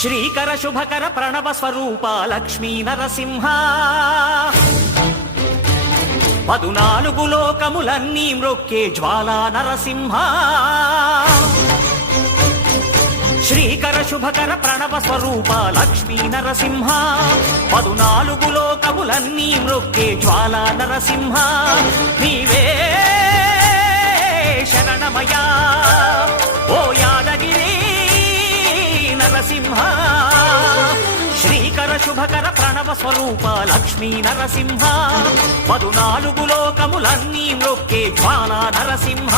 శ్రీకర శుభకర ప్రణవ స్వరూప లక్ష్మీ నరసింహ 14 లోకములన్నీ మ్రొక్కే జ్వాలా నరసింహ శ్రీకర శుభకర ప్రణవ స్వరూప లక్ష్మీ నరసింహ 14 లోకములన్నీ మ్రొక్కే జ్వాలా నరసింహ నీవే శరణమయా ఓ యాదగిరి నరసింహ శ్రీకర శుభకర ప్రణవ స్వరూప లక్ష్మీ నరసింహ 14 లోకములన్నీ మ్రొక్కే జ్వాలా నరసింహ